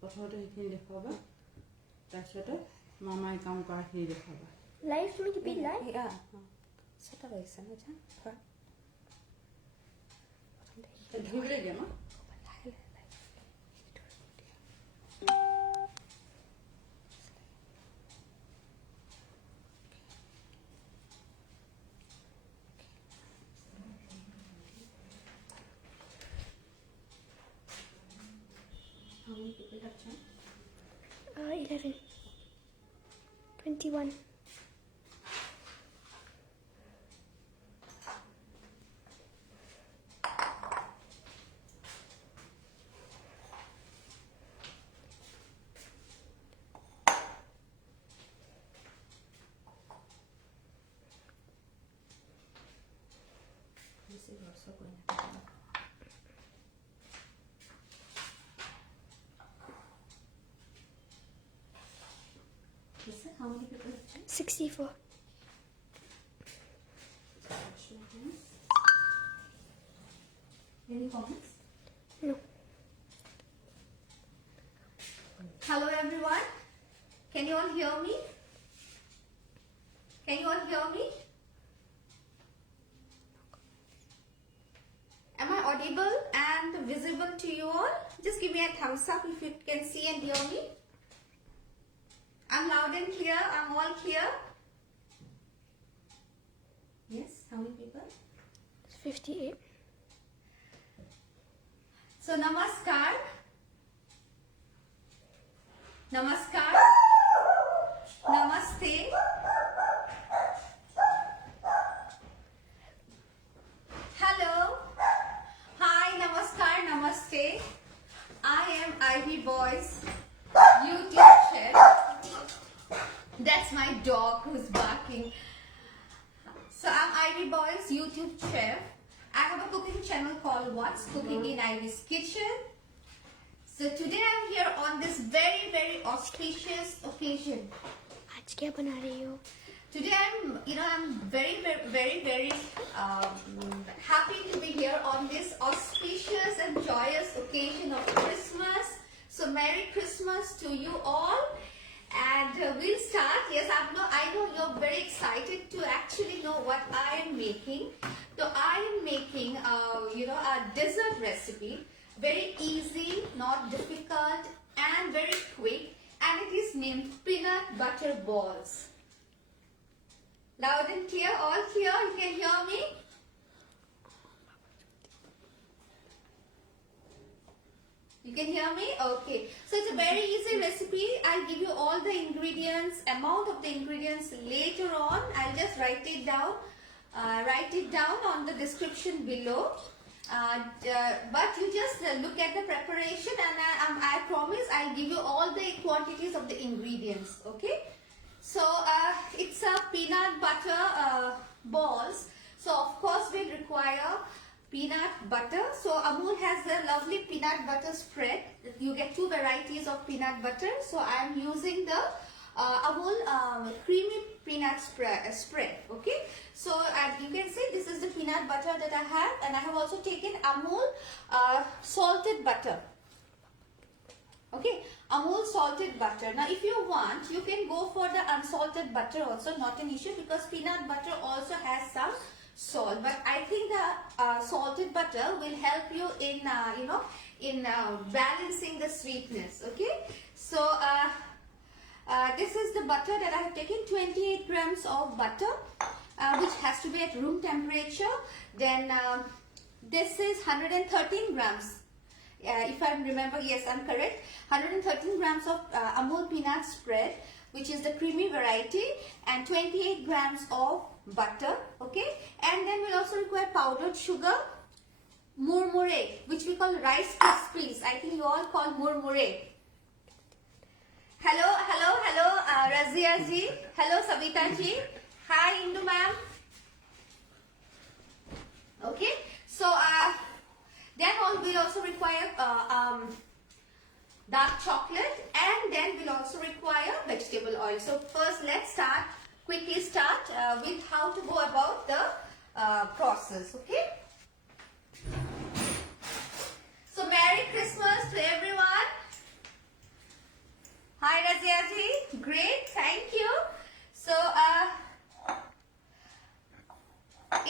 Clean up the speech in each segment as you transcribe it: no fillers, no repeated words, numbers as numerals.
প্ৰথমতে সেইখিনি দেখুৱাবা তাৰপিছতে মামাই কাম কৰাখিনি দেখুৱাবা লাইভ তুমি কি বিল লাই সেটা হইছে না যা ধুইলে দিয়া মা How many people have joined? 11 21 This is also going to be. Lisa, how many people have joined? 64 Any comments? no Hello everyone. Can you all hear me? Can you all hear me? Am I audible and visible to you all? Just give me a thumbs up if you can see and hear me. I'm loud and clear. I'm all clear. Yes, how many people? 58 So namaskar. Namaskar. Namaste. Hello. Hi, namaskar, namaste. I am Ivy Boys, YouTube chef. That's my dog who's barking. So I'm Ivy Boys, YouTube chef. I have a cooking channel called What's Cooking in Ivy's Kitchen. So today I'm here on this very, very auspicious occasion. आज क्या बना रही हो Today I'm very happy to be here on this auspicious and joyous occasion of Christmas. So Merry Christmas to you all. And we'll start. Yes, I know you're very excited to actually know what I am making. So I am making, a dessert recipe. Very easy, not difficult, and very quick. And it is named peanut butter balls. Loud and clear, all clear. You can hear me? You can hear me? Okay. So it's a very easy recipe. I'll give you all the ingredients, amount of the ingredients later on. I'll just write it down. Write it down on the description below. But you just look at the preparation and I promise I'll give you all the quantities of the ingredients. Okay. So it's a peanut butter balls. So of course we'll require peanut butter. So Amul has a lovely peanut butter spread. You get two varieties of peanut butter. So I am using the Amul creamy peanut spread. Okay. So you can see this is the peanut butter that I have, and I have also taken Amul salted butter. Okay, Amul salted butter. Now if you want, you can go for the unsalted butter also, not an issue, because peanut butter also has some salt. But I think the salted butter will help you in balancing the sweetness. Okay, so this is the butter that I have taken, 28 grams of butter, which has to be at room temperature. Then this is 113 grams. If I remember, yes, I'm correct. 113 grams of Amul peanut spread, which is the creamy variety, and 28 grams of butter. Okay, and then we'll also require powdered sugar, murmure, which we call Rice Krispies. I think you all call murmure. Hello, Razia ji. Hello, Savita ji. Hi, Indu ma'am. Okay, so then we'll also require dark chocolate, and then we'll also require vegetable oil. So first let's quickly start with how to go about the process. Okay, so Merry Christmas to everyone. Great, thank you. So,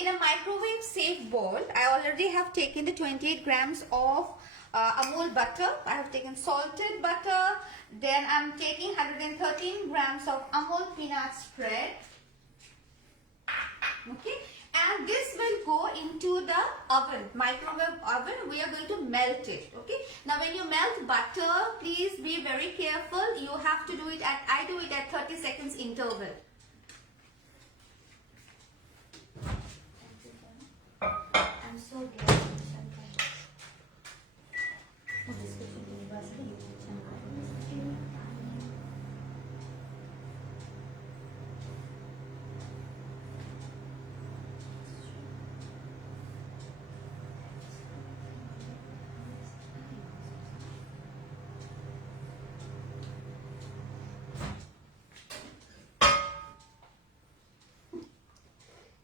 in a microwave safe bowl, I already have taken the 28 grams of Amul butter. I have taken salted butter. Then I'm taking 113 grams of Amul peanut spread. Okay, and this will go into the oven, microwave oven. We are going to melt it. Okay, now when you melt butter, please be very careful. You have to do it at, I do it at 30 seconds interval. I'm so glad.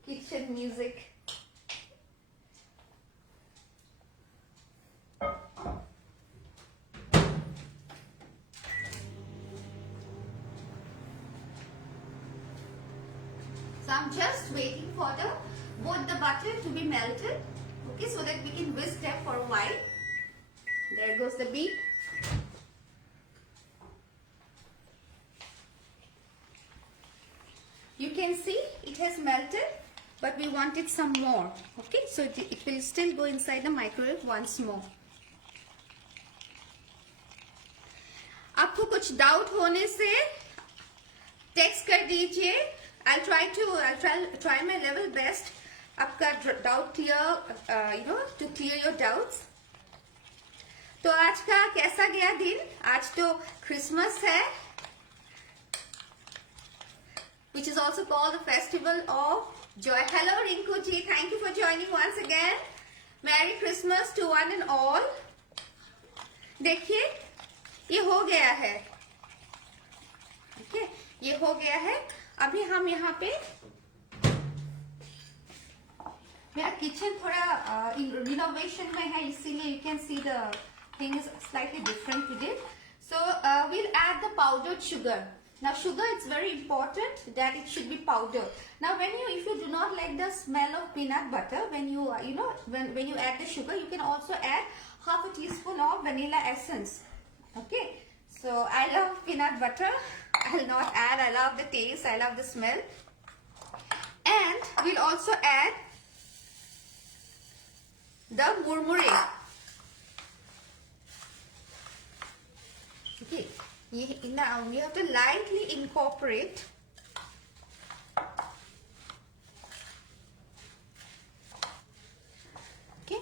Kitchen music. So I'm just waiting for both the butter to be melted, okay, so that we can whisk them for a while. There goes the beep. You can see it has melted, but we wanted some more, okay, so it will still go inside the microwave once more. आपको कुछ doubt होने से text कर दीजिए. I'll try my level best. आपका doubt clear, to clear your doubts. तो आज का कैसा गया दिन? आज तो क्रिसमस है, which is also called the festival of joy. Hello Rinku ji, thank you for joining once again. Merry Christmas to one and all. देखिए ये हो गया है, okay? ये हो गया है. अभी हम यहाँ पे, मेरा किचन थोड़ा रिनोवेशन में है, इसीलिए you can see the thing is slightly different today. So we'll add the powdered sugar. Now sugar, it's very important that it should be powdered. Now if you do not like the smell of peanut butter, when you when you add the sugar, you can also add half a teaspoon of vanilla essence. Okay, so I love peanut butter. I'll not add. I love the taste. I love the smell. And we'll also add the murmure. Okay. Now we have to lightly incorporate. Okay,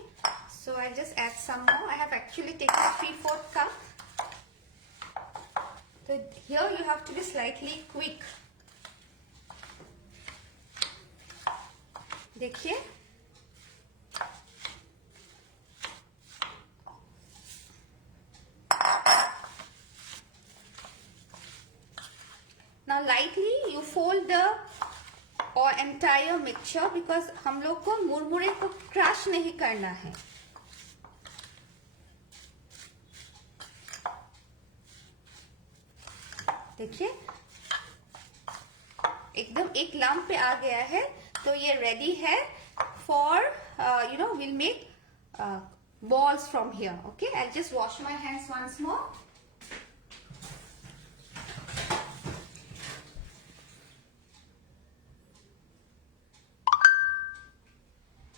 so I just add some more. I have actually taken 3/4 cup. So here you have to be slightly quick. देखिए, now lightly you fold the entire mixture because हम लोग को मुरमुरे को crush नहीं करना है. देखिए एकदम एक लम्प पे आ गया है, तो ये रेडी है for we'll make balls from here. Okay, I'll just wash my hands once more.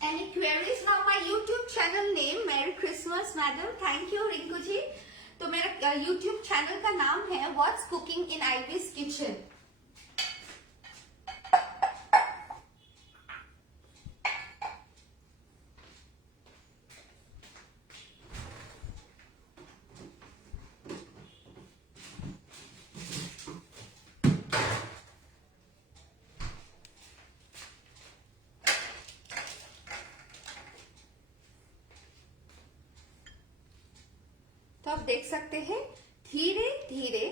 Any queries? Now my YouTube channel name, Merry Christmas Madam. Thank you Rinku ji. तो मेरा YouTube चैनल का नाम है What's Cooking in Ivy's Kitchen. तो आप देख सकते हैं धीरे धीरे,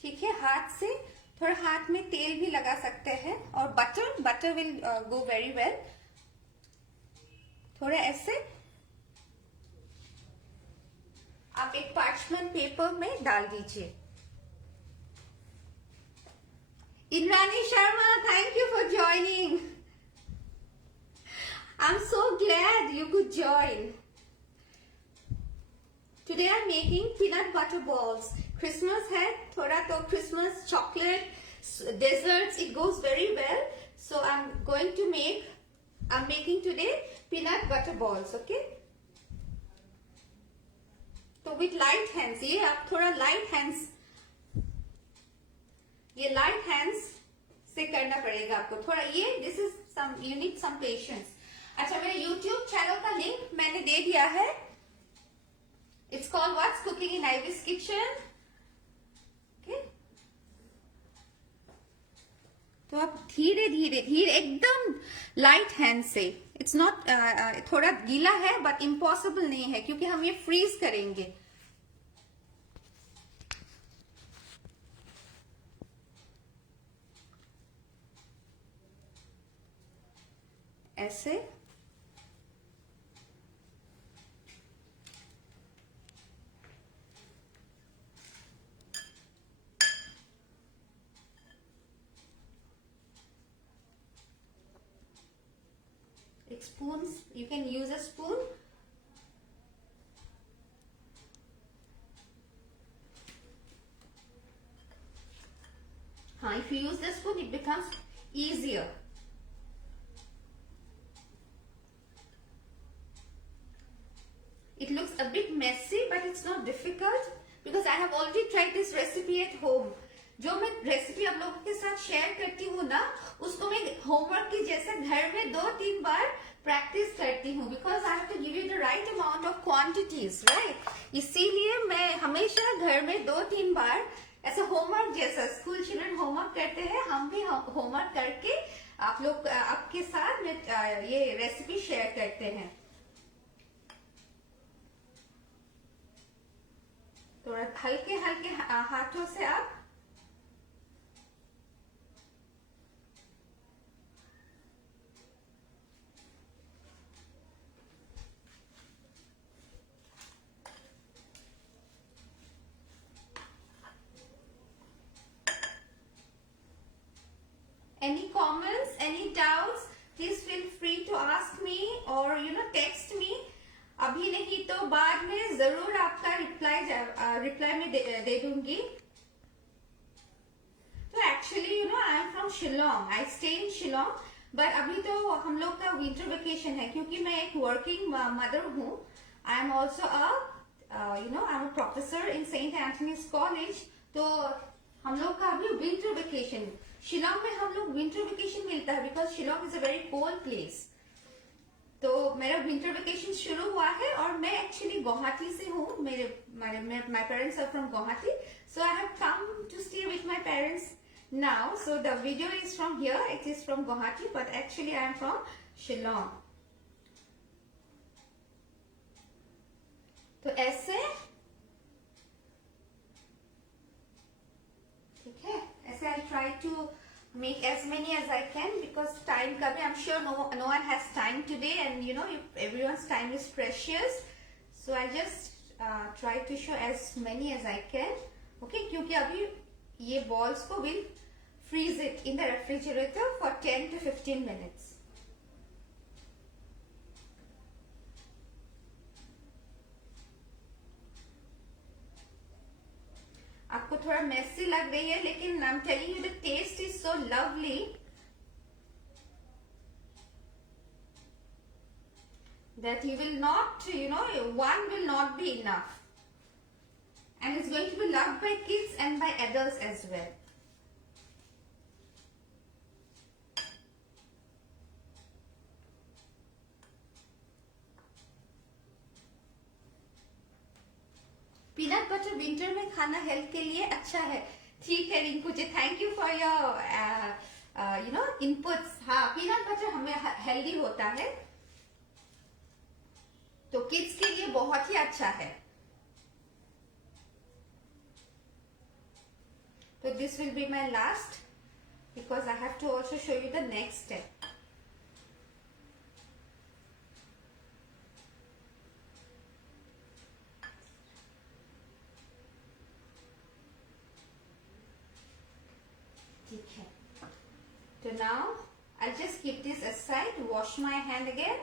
ठीक है, हाथ से थोड़ा, हाथ में तेल भी लगा सकते हैं और butter will go very well. थोड़ा ऐसे आप एक पार्चमेंट पेपर में डाल दीजिए. Indrani Sharma, thank you for joining. I'm so glad you could join. Today I'm making peanut butter balls. Christmas है, थोड़ा तो Christmas chocolate, desserts, it goes very well. So I'm making today peanut butter balls, okay? तो with light hands, ये आप थोड़ा light hands, ये light hands से करना पड़ेगा आपको थोड़ा ये, this is some, you need some patience. अच्छा मेरे YouTube चैनल का लिंक मैंने दे दिया है. It's called What's Cooking in Ivy's Kitchen. Okay. तो आप धीरे धीरे धीरे एकदम लाइट हैंड से, इट्स नॉट थोड़ा गीला है बट इम्पॉसिबल नहीं है क्योंकि हम ये फ्रीज करेंगे. ऐसे spoons, you can use a spoon. If you use the spoon, it becomes easier. It looks a bit messy, but it's not difficult because I have already tried this recipe at home. जो मैं recipe आप लोगों के साथ share करती हूँ ना, उसको मैं होमवर्क की जैसे घर में 2-3 बार प्रैक्टिस करती हूँ because I have to give you the right amount of quantities, right. इसीलिए मैं हमेशा घर में 2-3 बार ऐसे होमवर्क जैसा, स्कूल चिल्ड्रन होमवर्क करते हैं, हम भी होमवर्क करके आप लोग आपके साथ में ये रेसिपी शेयर करते हैं. थोड़ा हल्के हल्के हाथों से आप any comments, any doubts, please feel free to ask me or text me. अभी नहीं तो बाद में जरूर आपका रिप्लाई में दे दूंगी. तो actually I am from Shillong, I stay in Shillong, but अभी तो हम लोग का विंटर वेकेशन है क्योंकि मैं एक वर्किंग मदर हूँ. I am also I am a professor in Saint Anthony's college. तो हम लोग का अभी विंटर वेकेशन, शिलोंग में हम लोग विंटर वेकेशन मिलता है because Shillong is a very cold place. तो मेरा विंटर वेकेशन शुरू हुआ है और मैं एक्चुअली गुवाहाटी से हूँ. My parents are from Guwahati, so I have come to stay with my parents now. So the video is from here, it is from Guwahati but actually I am from Shillong. तो ऐसे ठीक है, ऐसे I try to make as many as I can because time coming, I'm sure no one has time today and everyone's time is precious, so I just try to show as many as I can. Okay, क्योंकि अभी ये balls को will freeze it in the refrigerator for 10 to 15 minutes. आपको थोड़ा Messi लग रही है लेकिन I am telling you the taste is so lovely that you will not one will not be enough and it's going to be loved by kids and by adults as well. Peanut butter winter में खाना health के लिए अच्छा है. ठीक है Rinku ji, thank you for your inputs. हाँ, peanut butter हमें हेल्दी होता है तो किड्स के लिए बहुत ही अच्छा है. तो this will be my last because I have to also show you the next step. ठीक है, And now I'll just keep this aside, wash my hand again.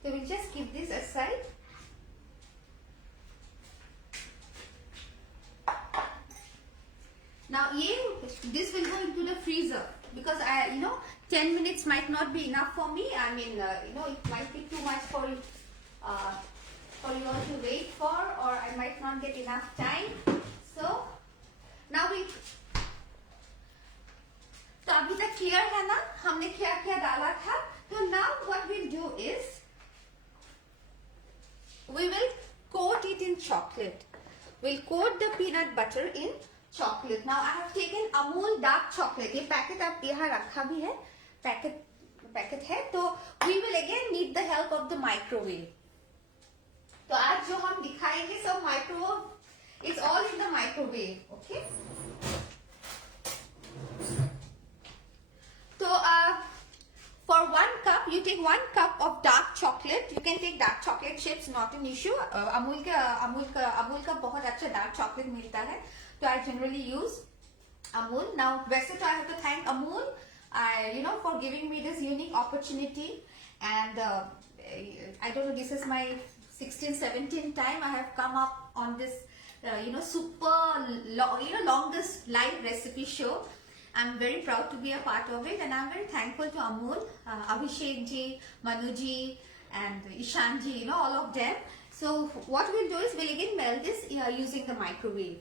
So we'll just keep this aside. Now this will go into the freezer because 10 minutes might not be enough for me. I mean, it might be too much for you all to wait for, or I might not get enough time. So now तो अभी तक clear है ना हमने क्या क्या डाला था. तो now what we'll do is we will coat it in chocolate. We'll coat the peanut butter in chocolate. Now I have taken Amul dark chocolate. ये पैकेट आप यहाँ रखा भी है, पैकेट है. तो we will again need the help of the microwave. तो आज जो हम दिखाएंगे सब microwave, it's all in the microwave. Okay. So for 1 cup, you take 1 cup of dark chocolate. You can take dark chocolate chips, not an issue. Amul का बहुत अच्छा dark chocolate मिलता है. So I generally use Amul. Now, वैसे तो I have to thank Amul, for giving me this unique opportunity. And I don't know, this is my 16th, 17th time I have come up on this, longest live recipe show. I'm very proud to be a part of it, and I'm very thankful to Amul, Abhishek ji, Manu ji, and Ishan ji, all of them. So what we'll do is we'll again melt this using the microwave.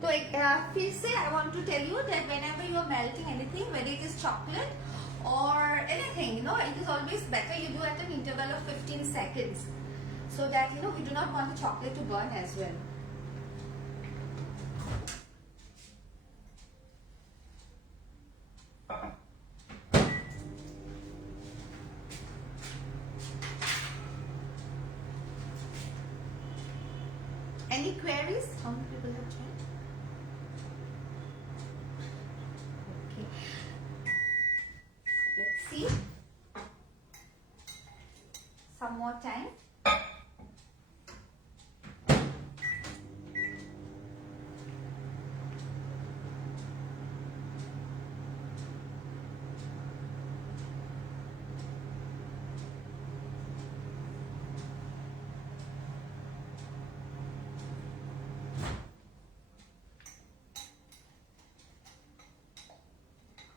So फिर से I want to tell you that whenever you are melting anything, whether it is chocolate or anything, it is always better you do at an interval of 15 seconds, so that we do not want the chocolate to burn as well. Any queries? How many people have joined? Let's see. Some more time.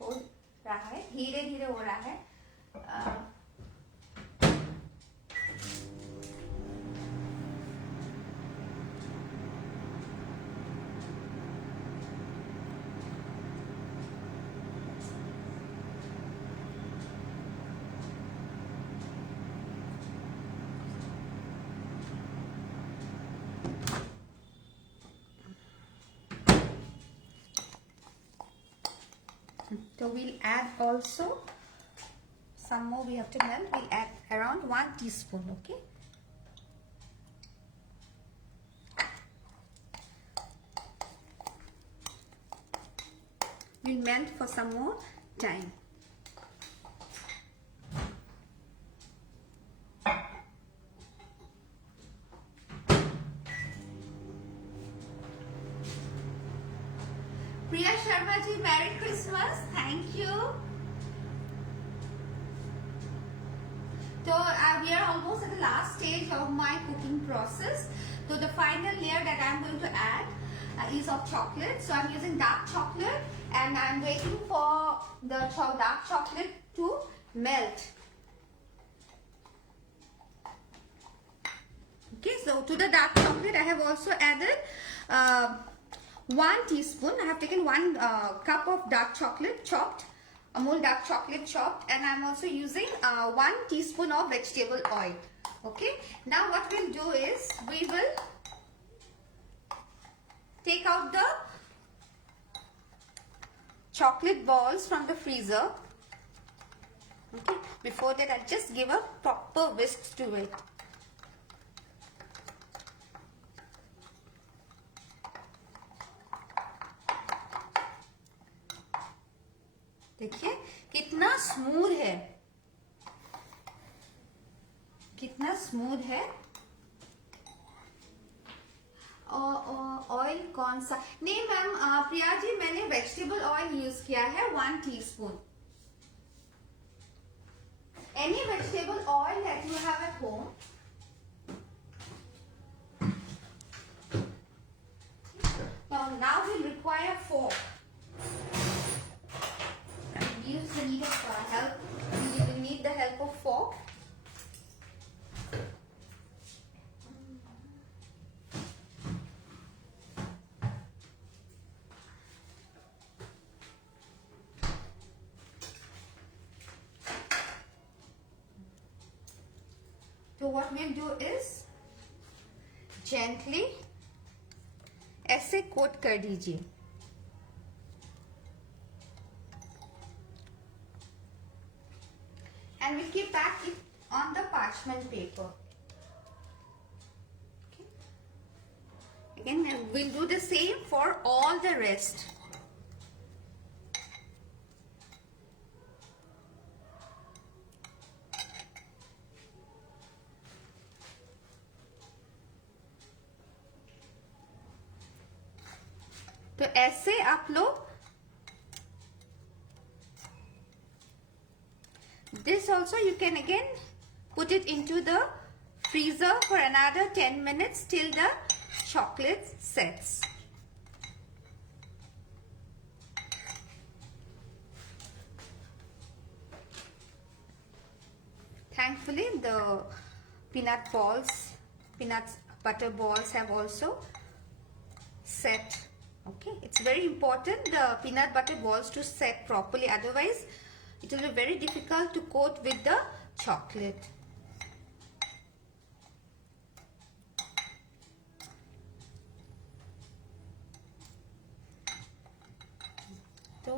हो रहा है, धीरे धीरे हो रहा है. So we'll add also some more. We have to melt. We'll add around 1 teaspoon. Okay. We'll melt for some more time. Priya Sharma ji, Merry Christmas. Thank you. So we are almost at the last stage of my cooking process. So the final layer that I am going to add is of chocolate. So I am using dark chocolate, and I am waiting for the dark chocolate to melt. Okay, so to the dark chocolate I have also added 1 teaspoon. I have taken 1 cup of dark chocolate chopped. Amul dark chocolate chopped, and I'm also using 1 teaspoon of vegetable oil. Okay, now what we'll do is we will take out the chocolate balls from the freezer. Okay, before that I'll just give a proper whisk to it. देखिए कितना smooth है, कितना smooth है। Oil कौन सा? नहीं ma'am, Priya ji मैंने vegetable oil use किया है 1 teaspoon. Any vegetable oil that you have at home. Now we'll require fork. You need help. You will need the help of fork. So what we'll do is gently ऐसे coat कर दीजिए। And we'll keep back it on the parchment paper. Okay. Again, we'll do the same for all the rest. तो ऐसे आप लोग this also you can again put it into the freezer for another 10 minutes till the chocolate sets. Thankfully the peanut butter balls have also set. Okay, it's very important the peanut butter balls to set properly, otherwise it will be very difficult to coat with the chocolate. तो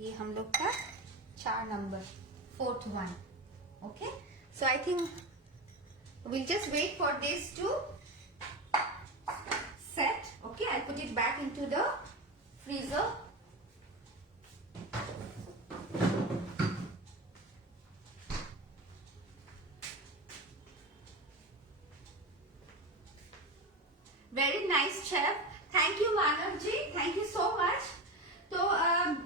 ये हम लोग का 4 number 4th one. Okay, so I think we'll just wait for this to set. Okay, I'll put it back into the freezer. Very nice, chef. Thank you, Manav ji. Thank you so much. So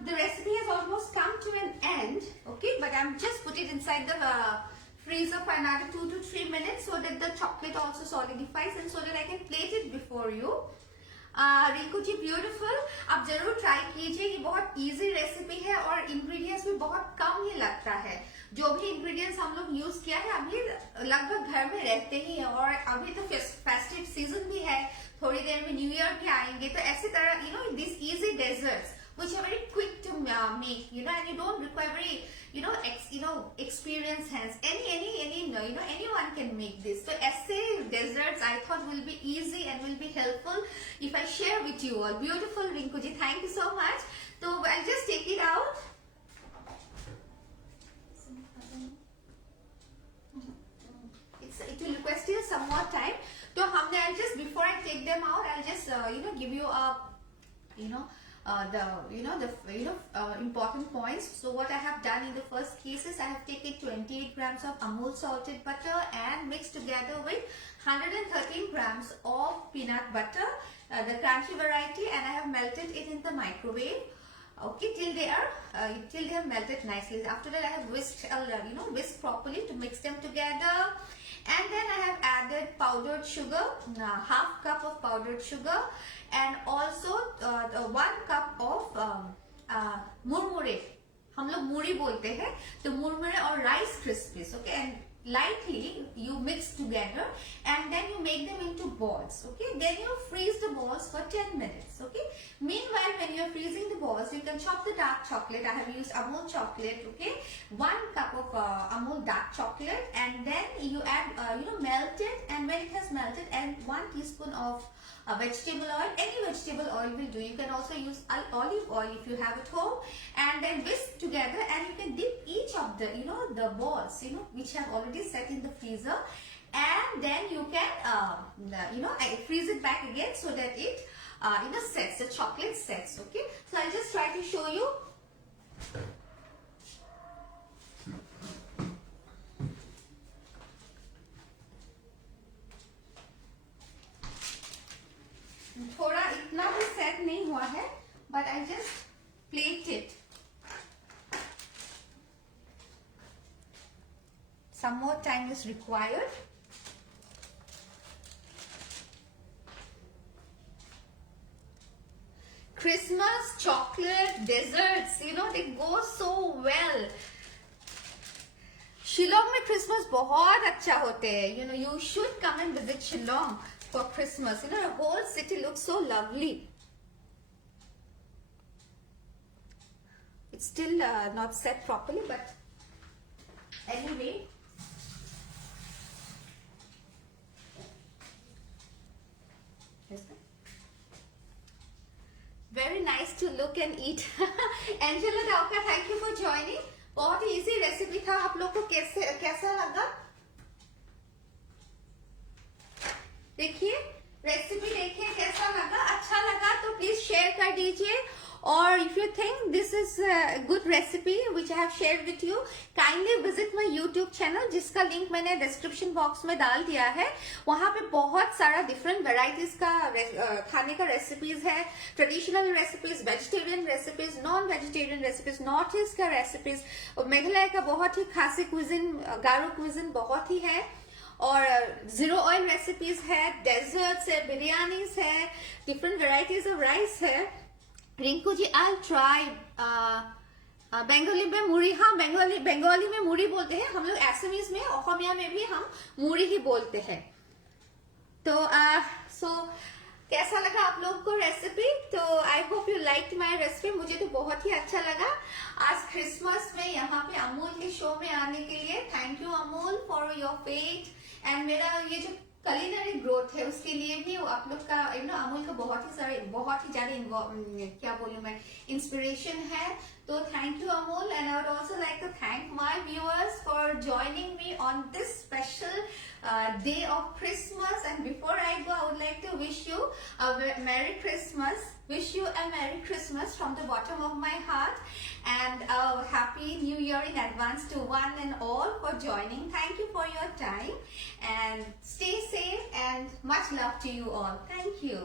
the recipe has almost come to an end. Okay, but I'm just put it inside the freezer for another 2 to 3 minutes so that the chocolate also solidifies and so that I can plate it before you. Rinku ji beautiful, आप जरूर try कीजिए। ये बहुत easy recipe है और ingredients भी बहुत कम ही लगता है। जो भी इंग्रेडिएंट्स हम लोग यूज किया है अभी लगभग घर में रहते ही है और अभी तो फेस्टिव सीजन भी है, थोड़ी देर में न्यू ईयर भी आएंगे, तो ऐसी तरह this easy desserts which are very quick to make, and you don't require very, experienced hands. Anyone can make this. So essay desserts I thought will be easy and will be helpful if I share with you all. Beautiful, Rinku ji, thank you so much. So I'll just take it out. It will require still some more time. So I'll just, before I take them out, I'll just give you a important points. So what I have done in the first case is I have taken 28 grams of Amul salted butter and mixed together with 113 grams of peanut butter, the crunchy variety, and I have melted it in the microwave. Okay, till they have melted nicely. After that, I have whisked properly to mix them together, and then I have added powdered sugar, half cup of powdered sugar, and also 1 cup of मुरमुरे, हम लोग मूरी बोलते हैं, तो मुरमुरे और rice crispies. Okay, and lightly, you mix together, and then you make them into balls. Okay, then you freeze the balls for 10 minutes. Okay, meanwhile when you are freezing the balls, you can chop the dark chocolate. I have used Amul chocolate. Okay, 1 cup of Amul dark chocolate, and then you add melt it, and when it has melted, add 1 teaspoon of vegetable oil. Any vegetable oil will do. You can also use olive oil if you have at home, and then whisk together, and you can dip each of the the balls which have already set in the freezer, and then you can freeze it back again so that it sets, the chocolate sets. Okay, so I'll just try to show you. थोड़ा इतना भी set नहीं हुआ है, but I just plate it. Some more time is required. Christmas chocolate desserts, they go so well. Shillong में Christmas बहुत अच्छा होते हैं. You should come and visit Shillong for Christmas. The whole city looks so lovely. It's still not set properly, but anyway. Very nice to look and eat. Angela Dauka, thank you for joining. बहुत ही easy recipe था. आप लोग को कैसा लगा? देखिए recipe, देखिए कैसा लगा. अच्छा लगा तो प्लीज शेयर कर दीजिए. और if you think this is a good recipe which I have shared with you, kindly visit my YouTube channel जिसका लिंक मैंने डिस्क्रिप्शन बॉक्स में डाल दिया है. वहां पे बहुत सारा डिफरेंट वेराइटीज का खाने का रेसिपीज है. Traditional recipes, vegetarian recipes, non vegetarian recipes, north east का रेसिपीज, मेघालय का बहुत ही खासी क्विजिन, गारो क्विजिन बहुत ही है, और जीरो ऑयल रेसिपीज है, डेजर्ट्स है, बिरयानीज है, डिफरेंट वेराइटीज ऑफ राइस है. रिंकू जी, आई ट्राई. बंगाली में मुड़ी, हाँ बंगाली में मुड़ी बोलते हैं हम लोग. एसएमईज में, ओखमिया में भी हम मुड़ी ही बोलते हैं. तो सो कैसा लगा आप लोगों को रेसिपी? तो I hope you like my recipe. मुझे तो बहुत ही अच्छा लगा आज क्रिसमस में यहाँ पे अमूल के शो में आने के लिए. Thank you Amul for your faith. And मेरा ये जो कलिनरी ग्रोथ है उसके लिए भी आप लोग का अमूल का बहुत ही ज्यादा क्या बोलूं मैं, इंस्पिरेशन है. तो thank you Amul. And I would also like to thank my viewers for joining me on this special day of Christmas. And before I go, I would like to wish you a Merry Christmas. Wish you a Merry Christmas from the bottom of my heart, and a Happy New Year in advance to one and all for joining. Thank you for your time, and stay safe, and much love to you all. Thank you.